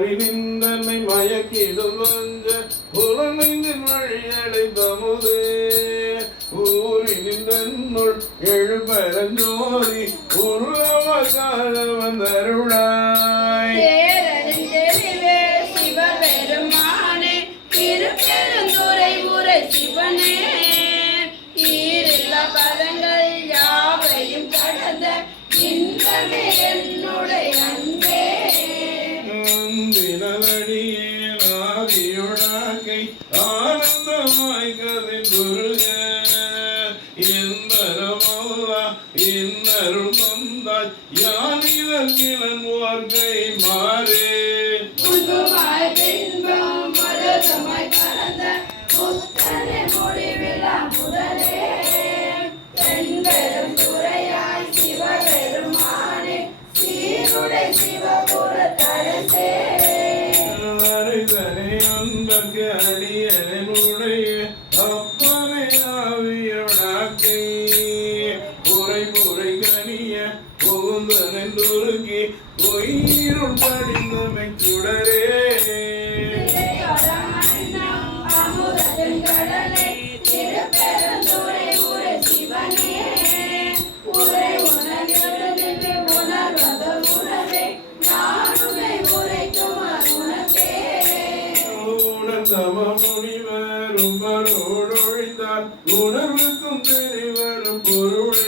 அறிவிந்தனை மயக்கிடும் வஞ்ச புலனைந்தின் வழியடைந்தமுதே தமுதே எழுபரஞ்சோதி எழுபெறஞ்சோதி உருவமாக வந்தருளாய் புத்தனே முடிவிலா கிளன் தென்பெரும் மாறே சிவபெருமானே சீருடை சிவபுர தரசே உரை கனிய நானுமை உரைக்கும் உணர்வே உணர்ந்தவ முனிவரும் பரோடொழித்தார் உணர்வுக்கும் தெரிவரும் பொருள்.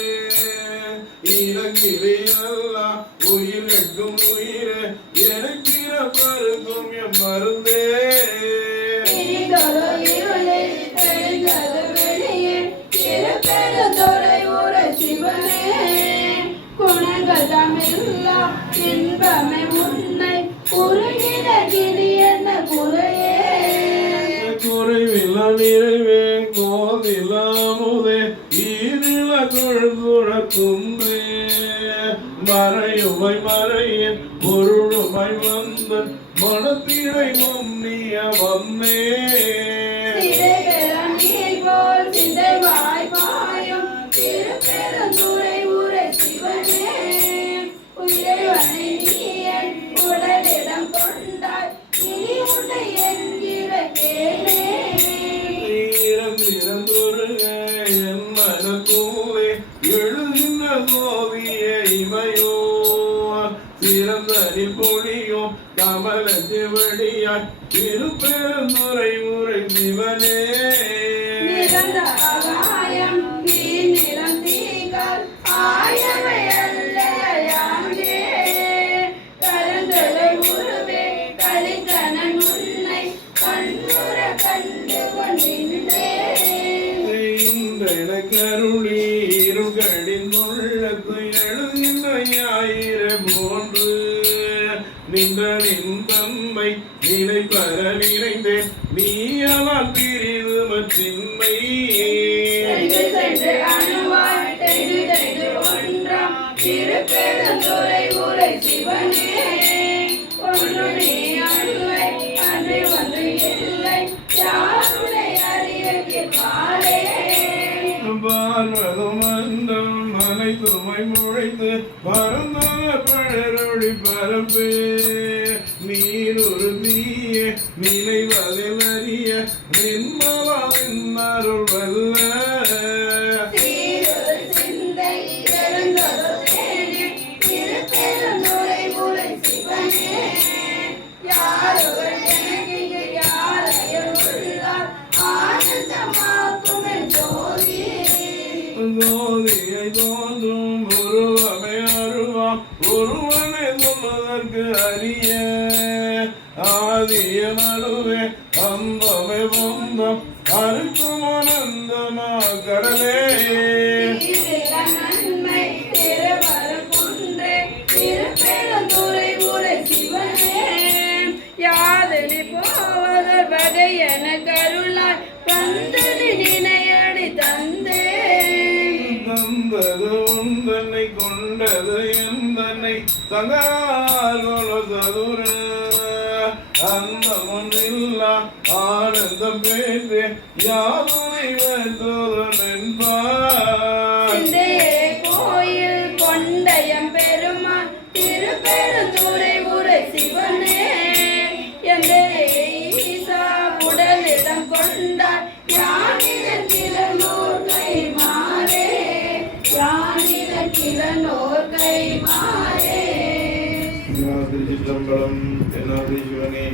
இருளில் தெரிந்தது வெளியே திருப்பெருந்துறை உரை சிவனே. குணங்கள் தமில்லா இன்பமே உன்னை குறுகின கிரி என்ன குறையே? குறைவில்லா நிறைவே கோதிலாமுதே ஈரில குழந்துழ கும்பே மறையுமை மறையின் பொருளுமை வந்தன் மனத்திடை மம்மிய வந்தே கோவிய இமையோ சிறந்தறி பொழியும் கமல செவடியாய் திருப்பெருந்துரை முறை சிவனே உள்ளத்து எழுகின்ற ஞாயிற போன்று நின்றனின் தம்மை நினைப்பர நினைந்தேன் நீயலால் பிரிவு மற்றின்மை. மலை துமை முழைத்து பரந்தன பழரொளி பரப்பு நீரொரு தீய நினைவதில் அறிய நின்மலாவின் அருள் வல்ல தோன்றும் உருவமே அருவாம் ஒருவனை சொல்வதற்கு அறிய ஆதிய நடுவே அந்தமே பொந்தம் அருக்கும் அனந்தமா கடலே. தீவிர நன்மை யாதனி போவது வகை என கருளாய் பந்தனி நினை எந்தனை கொண்டது எந்தனை தந்தாலோ சதுர. அந்த ஒன்றில்லா ஆனந்தம் பெற்று யாதுரை வென்றோதன் என்பார். கிளனோர் கை மாறே திருச்சிற்றம்பலம் தென்னாதி சிவனே